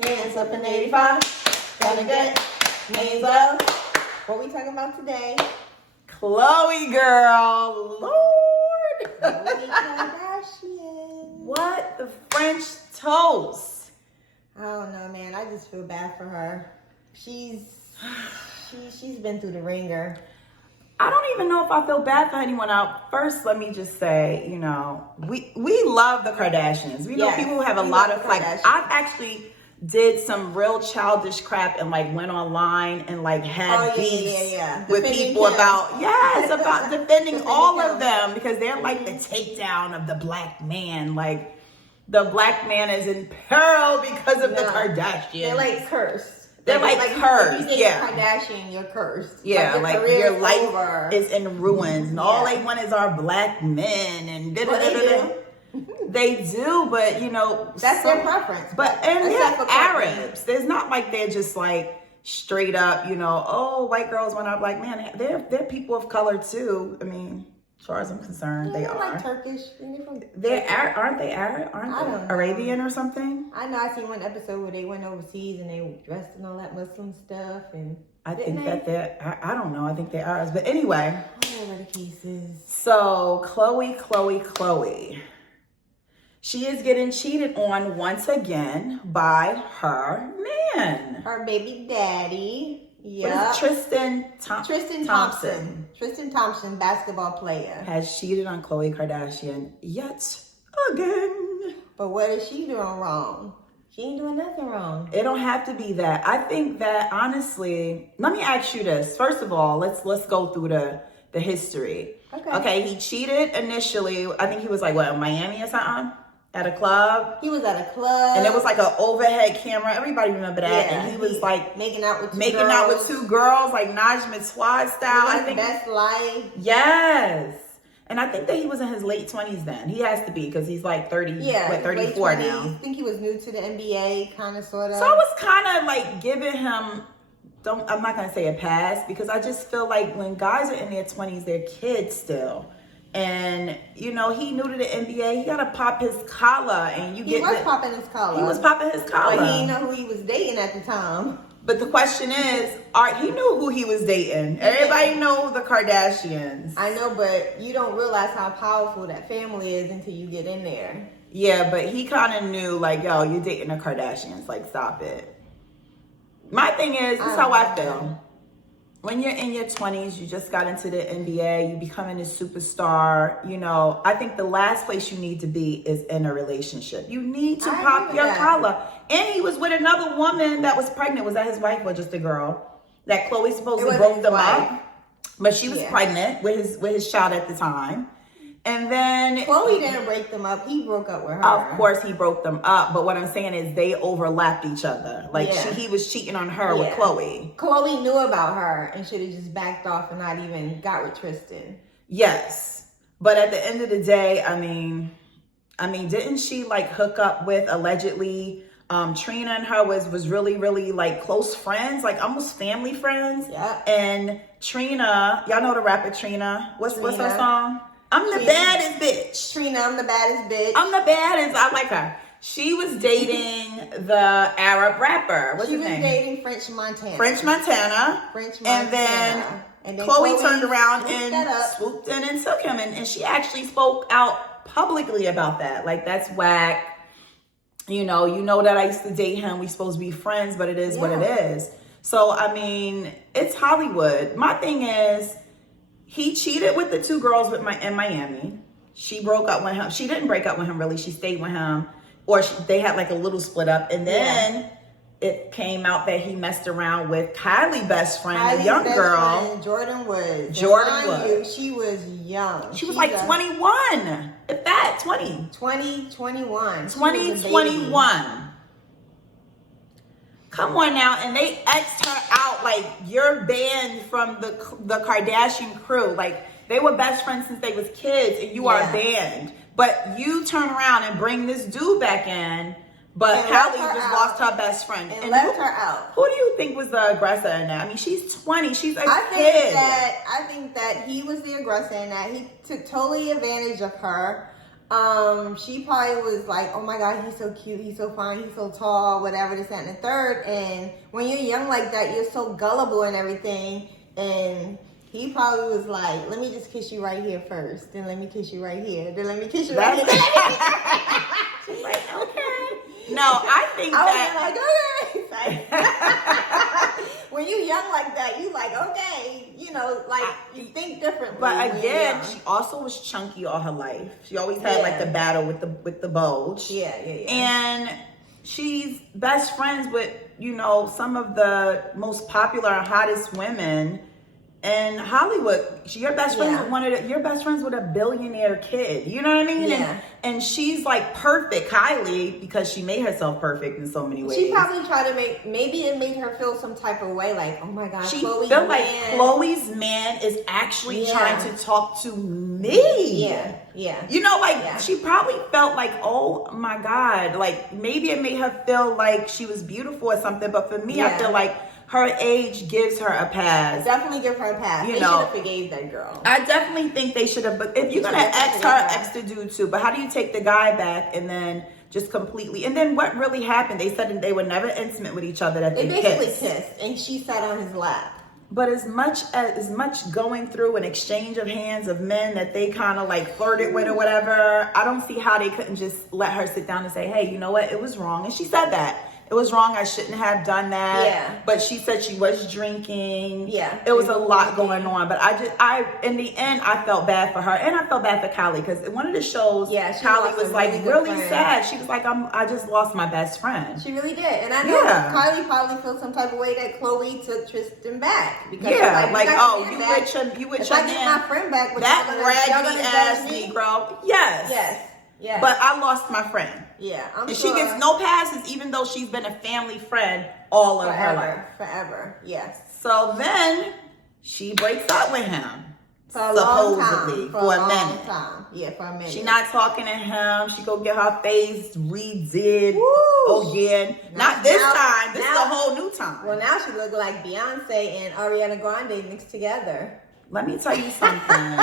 Hands up in 85. Gotta get names up. What we talking about today? Khloe, girl. Lord. Khloe Kardashian. What the French toast? I don't know, man. I just feel bad for her. She's been through the ringer. I don't even know if I feel bad for anyone out. First, let me just say, we love the Kardashians. We know people who have a lot of I've actually did some real childish crap and went online and had beefs with people about defending all of them because they're like the takedown of the black man. Like the black man is in peril because of the Kardashians. They're like cursed. They're like cursed. If you date a Kardashian, you're cursed. Yeah, like your life is in ruins, and all they want is our black men and They do, but that's their preference. But and they're Arabs. There's not like they're just straight up, oh, white girls want our black man. They're people of color too. I mean, as far as I'm concerned, they are. Like Turkish. Aren't they Arab? Aren't they Arabian or something? I know. I seen one episode where they went overseas and they dressed in all that Muslim stuff, and I think that I don't know. I think they're Arabs, but anyway. Whatever the case is. So Khloe. She is getting cheated on once again by her man. Her baby daddy. Yeah. Tristan Thompson. Tristan Thompson, basketball player. Has cheated on Khloe Kardashian yet again. But what is she doing wrong? She ain't doing nothing wrong. It don't have to be that. I think that honestly, let me ask you this. First of all, let's go through the history. Okay, he cheated initially. I think he was in Miami or something. At a club. He was at a club. And it was an overhead camera. Everybody remember that. Yeah, and he was making out with two girls, like Najma Swad style. I think best life. Yes. And I think that he was in his late 20s then. He has to be because he's 30, 34 now. I think he was new to the NBA, kind of, sort of. So I was kind of giving him, I'm not going to say a pass because I just feel like when guys are in their 20s, they're kids still. And, he new to the NBA. He got to pop his collar and He was popping his collar. But he didn't know who he was dating at the time. But the question is, he knew who he was dating. Everybody know the Kardashians. I know, but you don't realize how powerful that family is until you get in there. Yeah, but he kind of knew, yo, you're dating the Kardashians. Stop it. My thing is, this is how I feel. When you're in your 20s, you just got into the NBA, you becoming a superstar, I think the last place you need to be is in a relationship. You need to pop your collar. And he was with another woman that was pregnant. Was that his wife or just a girl? That Khloe supposedly broke them up. But she was pregnant with his child at the time. And then Khloe didn't break them up. He broke up with her. Of course he broke them up. But what I'm saying is they overlapped each other. He was cheating on her with Khloe. Khloe knew about her and should have just backed off and not even got with Tristan. Yes. But at the end of the day, I mean, didn't she hook up with allegedly Trina and her was really, really close friends, almost family friends. Yeah. And Trina, y'all know the rapper Trina. What's her song? I'm the baddest bitch. Trina, I'm the baddest bitch. I'm the baddest. I like her. She was dating the Arab rapper. What's his name? She was dating French Montana. And then Khloe turned around and swooped in and took him. And she actually spoke out publicly about that. That's whack. You know that I used to date him. We supposed to be friends, but it is what it is. So, it's Hollywood. My thing is, he cheated with the two girls in Miami. She broke up with him. She didn't break up with him, really. She stayed with him. Or they had a little split up. And then it came out that he messed around with Kylie's best friend, a young girl. Jordan Woods. She was young. She was 21. If that, 20. 21. 2021. Come on now. And they X'd her out you're banned from the Kardashian crew. They were best friends since they was kids and you are banned. But you turn around and bring this dude back in. But Kylie just lost her best friend. And left her out. Who do you think was the aggressor in that? She's 20. She's a kid. I think that he was the aggressor in that. He took totally advantage of her. she probably was like, oh my God, he's so cute, he's so fine, he's so tall, whatever, this, that, and the third. And when you're young like that, you're so gullible and everything. And he probably was like, let me just kiss you right here first. Then let me kiss you right here. Then let me kiss you right here. She's like, okay. No, I think I was like, okay. When you young like that, you like, okay, you know, like you think differently. But again, she also was chunky all her life. She always had like the battle with the bulge. Yeah. And she's best friends with, you know, some of the most popular and hottest women in Hollywood. Your best friends with your best friends with a billionaire kid. You know what I mean? Yeah. And she's like perfect, Kylie, because she made herself perfect in so many ways. She probably tried to maybe it made her feel some type of way, like, oh my God, she Khloe's felt like man. Chloe's man is actually trying to talk to me. Yeah. You know, like she probably felt like, oh my God, like maybe it made her feel like she was beautiful or something. But for me, I feel like her age gives her a pass. Definitely give her a pass. They should have forgave that girl. I definitely think they should have. But if you're gonna ex the dude too, but how do you take the guy back and then just completely? And then what really happened? They said they were never intimate with each other. That they basically kissed, and she sat on his lap. But as much going through an exchange of hands of men that they kind of like flirted with or whatever, I don't see how they couldn't just let her sit down and say, hey, you know what? It was wrong. And she said that. It was wrong. I shouldn't have done that. Yeah. But she said she was drinking. Yeah. It was a lot going on. But in the end, I felt bad for her. And I felt bad for Kylie because in one of the shows, Kylie was like really sad. She was like, I just lost my best friend. She really did. And I know Kylie probably felt some type of way that Khloe took Tristan back. Because you with your man. I get my friend back. That raggedy ass Negro. Yes. Yeah. But I lost my friend. Yeah, and she gets no passes, even though she's been a family friend all of her life. Forever, yes. So then she breaks up with him. Supposedly, for a minute. Yeah, for a minute. She not talking to him. She go get her face redid again. Not this time. This is a whole new time. Well, now she look like Beyonce and Ariana Grande mixed together. Let me tell you something.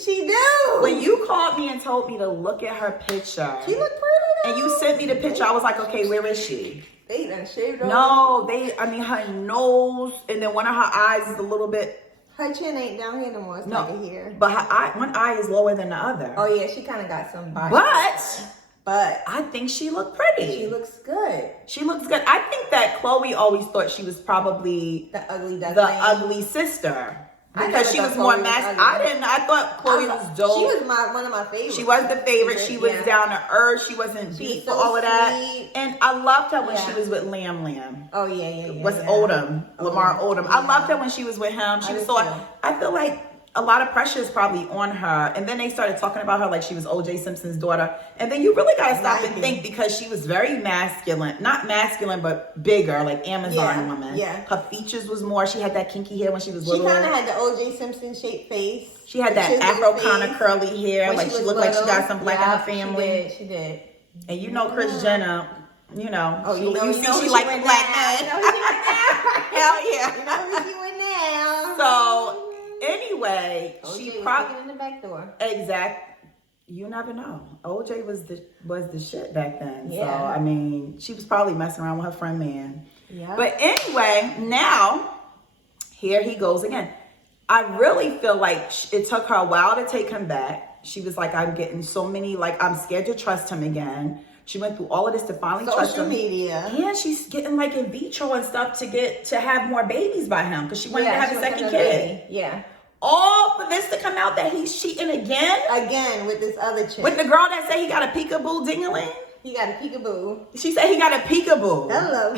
She do. When you called me and told me to look at her picture, she looked pretty though. And you sent me the picture, I was like, okay, where is she? They done shaved her. No, her nose, and then one of her eyes is a little bit. Her chin ain't down here no more. It's like here. But one eye is lower than the other. Oh yeah, she kind of got some body. But I think she looked pretty. She looks good. She looks good. I think that Khloe always thought she was probably the ugly sister. Because she was more masculine. I thought Khloe was dope. She was one of my favorites. She was the favorite. She was down to earth. She wasn't beat for all of that. And I loved her when she was with Lam. Oh yeah. What's Odom? Lamar Odom. Yeah. I loved her when she was with him. She was so. I feel like a lot of pressure is probably on her. And then they started talking about her like she was O.J. Simpson's daughter. And then you really got to stop and think because she was very masculine. Not masculine, but bigger, like Amazon woman. Yeah. Her features was more. She had that kinky hair when she was little. She kind of had the O.J. Simpson shaped face. She had that Afro kind of curly hair. Like she looked like she got some black in her family. She did. And you know Kris Jenner, you know. Oh, you see she like black men. Hell yeah. You know who she went now. So... Anyway, she probably in the back door. Exactly. You never know. OJ was the shit back then. Yeah. So I mean, she was probably messing around with her friend man. Yeah. But anyway, now here he goes again. I really feel like it took her a while to take him back. She was like, I'm getting so many, like I'm scared to trust him again. She went through all of this to finally trust him. Social media. Yeah, she's getting like in vitro and stuff to have more babies by him because she wanted to have a second kid. Yeah. All for this to come out that he's cheating again? Again with this other chick. With the girl that said he got a peekaboo ding-a-ling? He got a peekaboo. She said he got a peekaboo. Hello.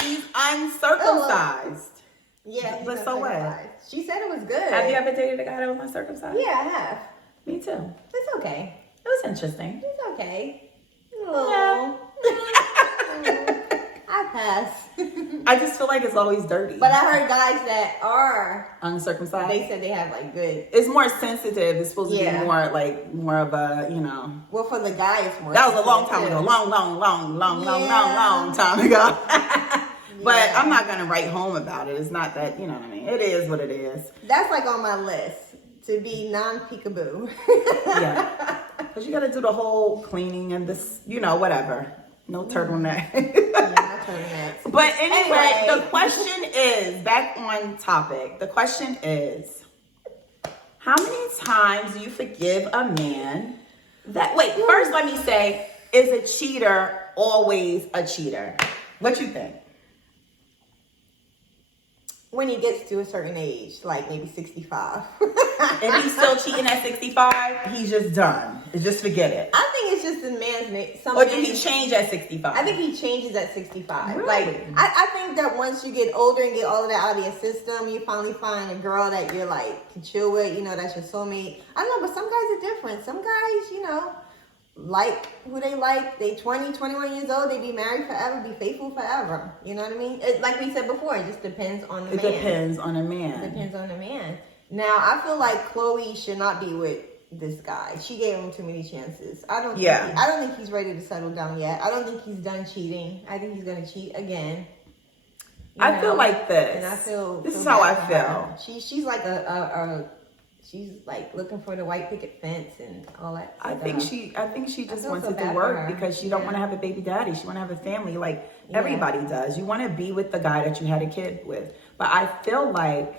He's uncircumcised. Yeah. But so what? She said it was good. Have you ever dated a guy that was uncircumcised? Yeah, I have. Me too. It's okay. It was interesting. It's okay. Yeah. I pass. I just feel like it's always dirty. But I heard guys that are uncircumcised. They said they have like good. It's more sensitive. It's supposed to be more of a, you know. Well, for the guy, it's more. That was a long time ago. Long time ago. But I'm not gonna write home about it. It's not that, you know what I mean. It is what it is. That's like on my list. to be non-peekaboo. Yeah. Because you got to do the whole cleaning and this, whatever. No turtleneck. Yeah, turtleneck. But anyway, the question is, back on topic, the question is, how many times do you forgive a man that, wait, first let me say, is a cheater always a cheater? What you think? When he gets to a certain age, like maybe 65. If he's still cheating at 65, he's just done. Just forget it. I think it's just the man's... Or did he change at 65? I think he changes at 65. Really? Like, I think that once you get older and get all of that out of your system, you finally find a girl that you're like, can chill with, that's your soulmate. I don't know, but some guys are different. Some guys, like who they like. They 20, 21 years old. They be married forever, be faithful forever. You know what I mean? Like we said before, it just depends on the man. It depends on a man. It depends on the man. Now, I feel like Khloe should not be with this guy. She gave him too many chances. I don't think he's ready to settle down yet. I don't think he's done cheating. I think he's gonna cheat again. I feel like this. And I feel this is how I feel. She's like she's like looking for the white picket fence and all that stuff. I think she just wants it to work because she don't want to have a baby daddy. She want to have a family like everybody does. You want to be with the guy that you had a kid with. But I feel like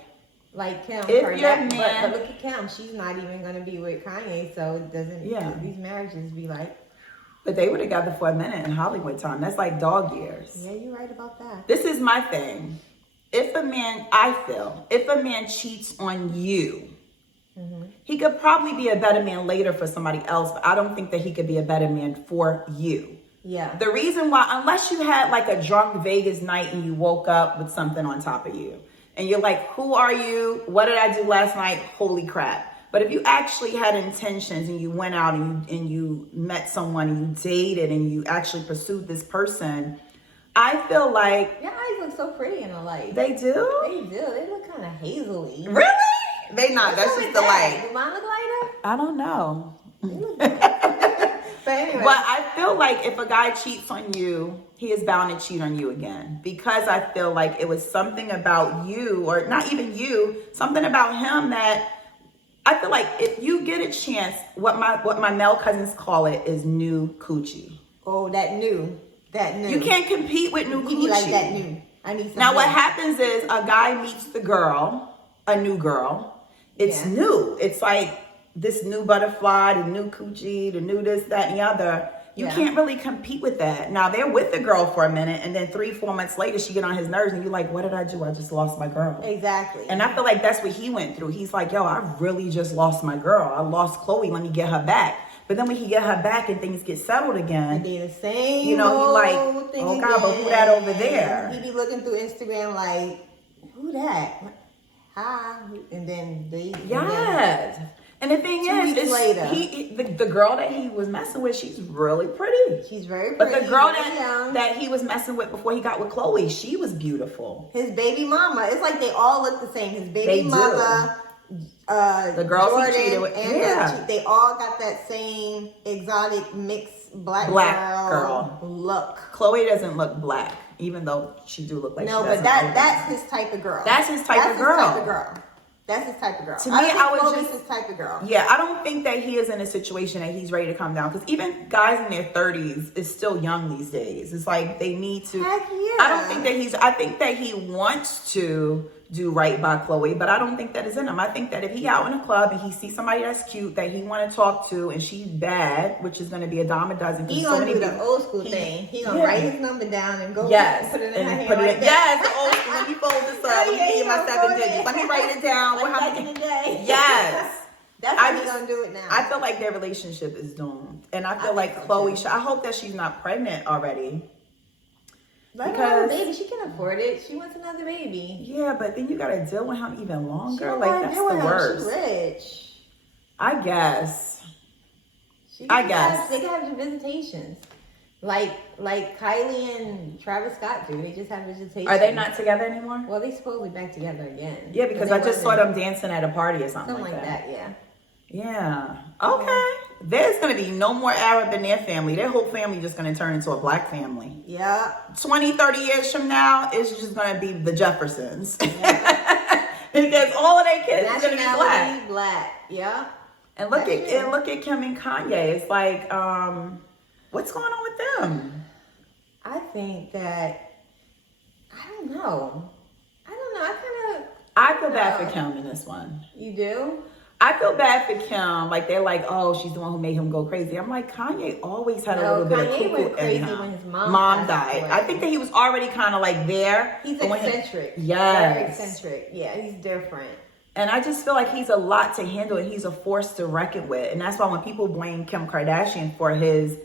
Kim, if your man, but look at Kim, she's not even going to be with Kanye, so it doesn't. Yeah, these marriages be like. But they were together for a minute in Hollywood time. That's like dog years. Yeah, you're right about that. This is my thing. If a man cheats on you, he could probably be a better man later for somebody else, but I don't think that he could be a better man for you. Yeah. The reason why, unless you had like a drunk Vegas night and you woke up with something on top of you and you're like, who are you? What did I do last night? Holy crap. But if you actually had intentions and you went out and you met someone and you dated and you actually pursued this person, I feel like... Your eyes look so pretty in the light. They do? They do. They look kind of hazily. Really? They not. That's just the light. Do mine look lighter? I don't know. But anyway. But I feel like if a guy cheats on you, he is bound to cheat on you again. Because I feel like it was something about you, or not even you, something about him that I feel like if you get a chance, what my male cousins call it is new coochie. Oh, that new. You can't compete with new coochie. Like that new. I need some. Now what happens is a guy meets the girl, a new girl. It's new. It's like this new butterfly, the new coochie, the new this, that, and the other. You can't really compete with that. Now they're with the girl for a minute, and then 3-4 months later, she get on his nerves, and you're like, "What did I do? I just lost my girl." Exactly. And I feel like that's what he went through. He's like, "Yo, I really just lost my girl. I lost Khloe. Let me get her back." But then when he get her back and things get settled again, and they the same. He like, "Oh God, but who that over there?" He be looking through Instagram like, "Who that?" Hi, and then they. Yes. And the thing is the girl that he was messing with, she's really pretty. She's very pretty. But the girl that he was messing with before he got with Khloe, she was beautiful. His baby mama. It's like they all look the same. His baby mama, the girls Jordan, he cheated with, and they all got that same exotic mixed black girl look. Khloe doesn't look black, even though she do look like no, but that's his type of girl. That's his type of girl. That's his type of girl. To me, I was just his type of girl. Yeah, I don't think that he is in a situation that he's ready to come down. Because even guys in their 30s is still young these days. It's like they need to. Heck yeah. I don't think that I think that he wants to do right by Khloe, but I don't think that is in him. I think that if he out in a club and he sees somebody that's cute that he want to talk to and she's bad, which is going to be a dime a dozen. He gonna do the old school thing. He gonna write his number down and go and put it in her hand. Yes, the old school. Let me fold this up. Let me give you my 7 digits. Let me write it down. Like back in the day. Yes. That's how he's gonna do it now. I feel like their relationship is doomed. And I feel like Khloe, I hope that she's not pregnant already. Let her have a baby. She can afford it. She wants another baby. Yeah, but then you gotta deal with him even longer. Like that's the worst. She's rich. I guess. They can have the visitations. Like Kylie and Travis Scott do. They just have visitations. Are they not together anymore? Well, they supposedly back together again. Yeah, because I just saw them dancing at a party or something like that. Yeah. Yeah. Okay. Yeah. There's going to be no more Arab in their family. Their whole family just going to turn into a black family. Yeah. 20, 30 years from now, it's just going to be the Jeffersons. Yeah. Because all of their kids are gonna be black. Black. Yeah. And look at Kim and Kanye. It's like, what's going on with them? I think that I don't know. I feel bad for Kim in this one. You do? I feel bad for Kim. Like, they're like, oh, she's the one who made him go crazy. I'm like, Kanye always had a little bit of cuckoo in him. When his mom died. I think that he was already kind of like there. He's eccentric. Yes. Very eccentric. Yeah, he's different. And I just feel like he's a lot to handle, and he's a force to reckon with. And that's why when people blame Kim Kardashian for his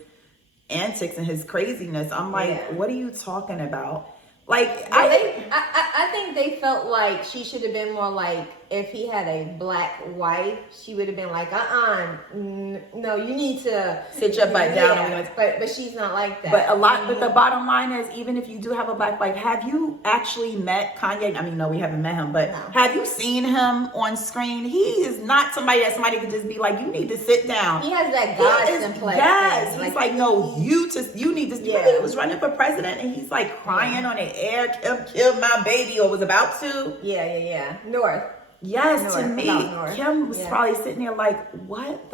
antics and his craziness, I'm like, what are you talking about? Like, I think they felt like she should have been more like, if he had a black wife, she would have been like, no, you need to sit your butt down. But she's not like that. But the bottom line is, even if you do have a black wife, have you actually met Kanye? I mean, no, we haven't met him, but have you seen him on screen? He is not somebody could just be like, you need to sit down. He has that God simplex. Yes, he's like, no, you need to. Yeah. He was running for president, and he's like crying on the air, Kim killed my baby, or was about to. Yeah. North. Yes, to me, Kim was probably sitting there like, what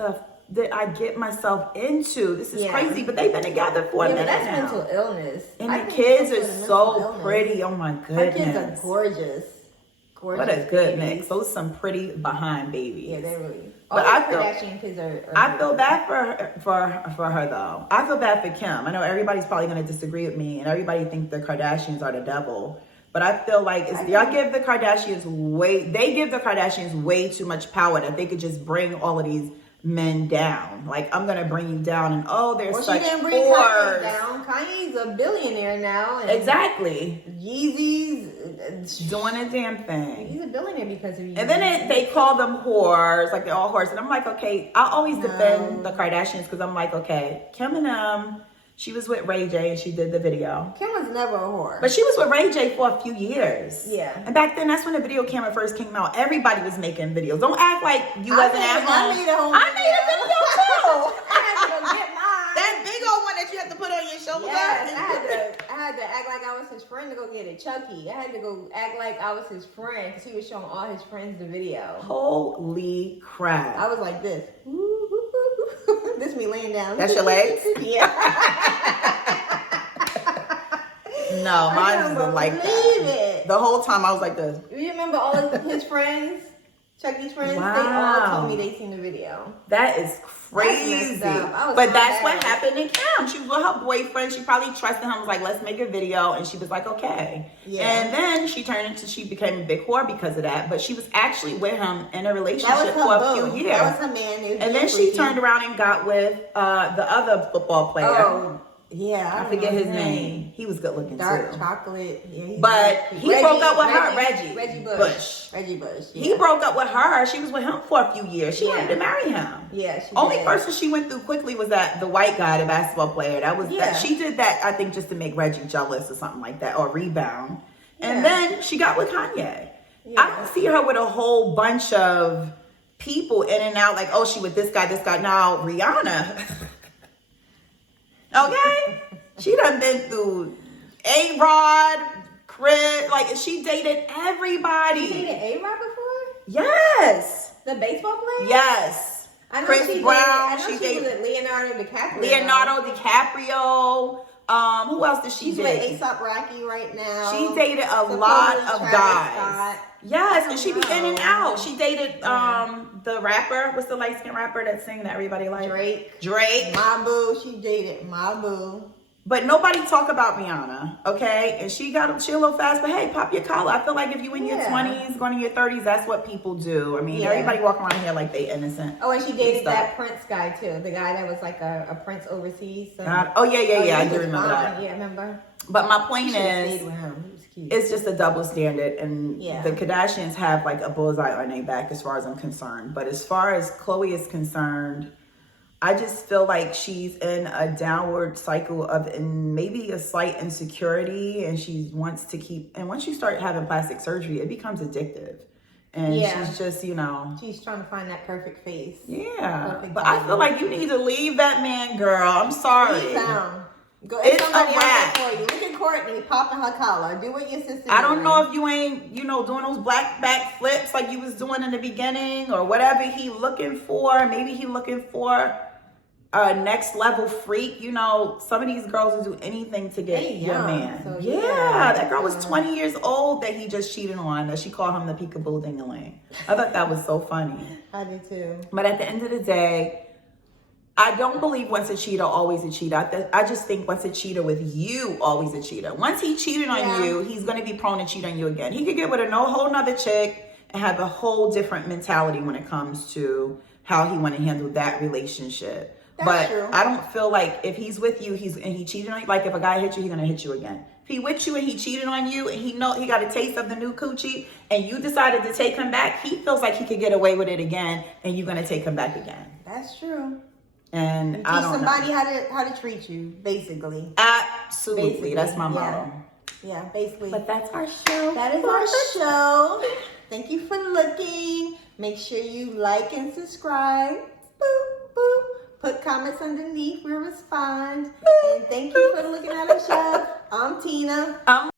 did I get myself into? This is crazy. But they've been together for a minute that's now. Mental illness. And the kids are so pretty. Oh my goodness. Her kids are gorgeous. What a good mix. Those are some pretty behind babies. Yeah, they really. But Kardashian kids are I feel bad for her though. I feel bad for Kim. I know everybody's probably going to disagree with me, and everybody thinks the Kardashians are the devil. But I feel like y'all give the Kardashians way too much power that they could just bring all of these men down. Like, I'm gonna bring you down, and they're such she didn't bring Kanye down. Kanye's a billionaire now. And exactly. Yeezy's doing a damn thing. He's a billionaire because of Yeezy. And then they call them whores, like they're all whores. And I'm like, okay, I always defend the Kardashians because I'm like, okay, Kim and she was with Ray J and she did the video. Kim was never a whore. But she was with Ray J for a few years. Yeah. And back then, that's when the video camera first came out. Everybody was making videos. Don't act like you wasn't at home. I made a video too. I had to go get mine. That big old one that you have to put on your shoulder. Yes, I had to act like I was his friend to go get it. Chucky. I had to go act like I was his friend because he was showing all his friends the video. Holy crap. I was like this. This me laying down. That's your legs? Yeah. No, mine wasn't like that. The whole time I was like this. You remember all of his friends? Chucky's friends? Wow. They all told me they seen the video. That is crazy. But that's what happened to Kim. She was with her boyfriend. She probably trusted him. Was like, let's make a video. And she was like, okay. Yeah. And then she became a big whore because of that. But she was actually with him in a relationship for a few years. That was her man. And then she turned around and got with the other football player. Oh. Yeah, I forget his name. He was good looking Dark too. chocolate. Yeah, but he broke up with her, Reggie Bush. Reggie Bush. Yeah. He broke up with her. She was with him for a few years. She wanted to marry him. Yeah. Only person she went through quickly was the white guy, the basketball player. That she did that, I think, just to make Reggie jealous or something like that, or rebound. And then she got with Kanye. Yeah. I don't see her with a whole bunch of people in and out. Like, oh, she with this guy. Now Rihanna. Okay, she done been through A-Rod, Chris, like she dated everybody. You dated A-Rod before? Yes. The baseball player? Yes. I know Chris Brown. She dated Leonardo DiCaprio. Who else did she date? She's with A$AP Rocky right now. She dated a lot of guys. Yes, and she be in and out. She dated the rapper. What's the light skinned rapper that sing that everybody likes? Drake. My boo. She dated my boo. But nobody talk about Rihanna, okay? And she a little fast, but hey, pop your collar. I feel like if you in your 20s, going to your 30s, that's what people do. I mean, everybody walk around here like they innocent. Oh, and she dated that Prince guy too. The guy that was like a Prince overseas. So. Yeah. I do remember that. Yeah, remember? But my point is, with him. He was cute. It's just a double standard. And the Kardashians have like a bullseye on their back as far as I'm concerned. But as far as Khloe is concerned, I just feel like she's in a downward cycle of maybe a slight insecurity, and she wants to and once you start having plastic surgery, it becomes addictive. And she's just, she's trying to find that perfect face. Yeah. But I feel like you need to leave that man, girl. I'm sorry. Go, it's somebody a wrap. for you. Look at Courtney popping her collar. Do what your sister. I don't know if you ain't, you know, doing those black back flips like you was doing in the beginning or whatever he looking for. Maybe he looking for a next level freak. You know, some of these girls will do anything to get your man. So yeah, that girl was 20 years old that he just cheated on, that she called him the peekaboo ding-a-ling. I thought that was so funny. I did too. But at the end of the day, I don't believe once a cheater, always a cheater. I just think once a cheater with you, always a cheater. Once he cheated on you, he's going to be prone to cheat on you again. He could get with a whole nother chick and have a whole different mentality when it comes to how he want to handle that relationship. That's true. I don't feel like if he's with you, and he cheated on you, like if a guy hit you, he's going to hit you again. If he with you and he cheated on you and he got a taste of the new coochie and you decided to take him back, he feels like he could get away with it again and you're going to take him back again. That's true. And teach I don't somebody know. how to treat you, basically. Absolutely. Basically, that's my motto. Yeah, basically. But that's our show. That is our show. Thank you for looking. Make sure you like and subscribe. Boop, boop. Put comments underneath. We'll respond. And thank you for looking at our show. I'm Tina.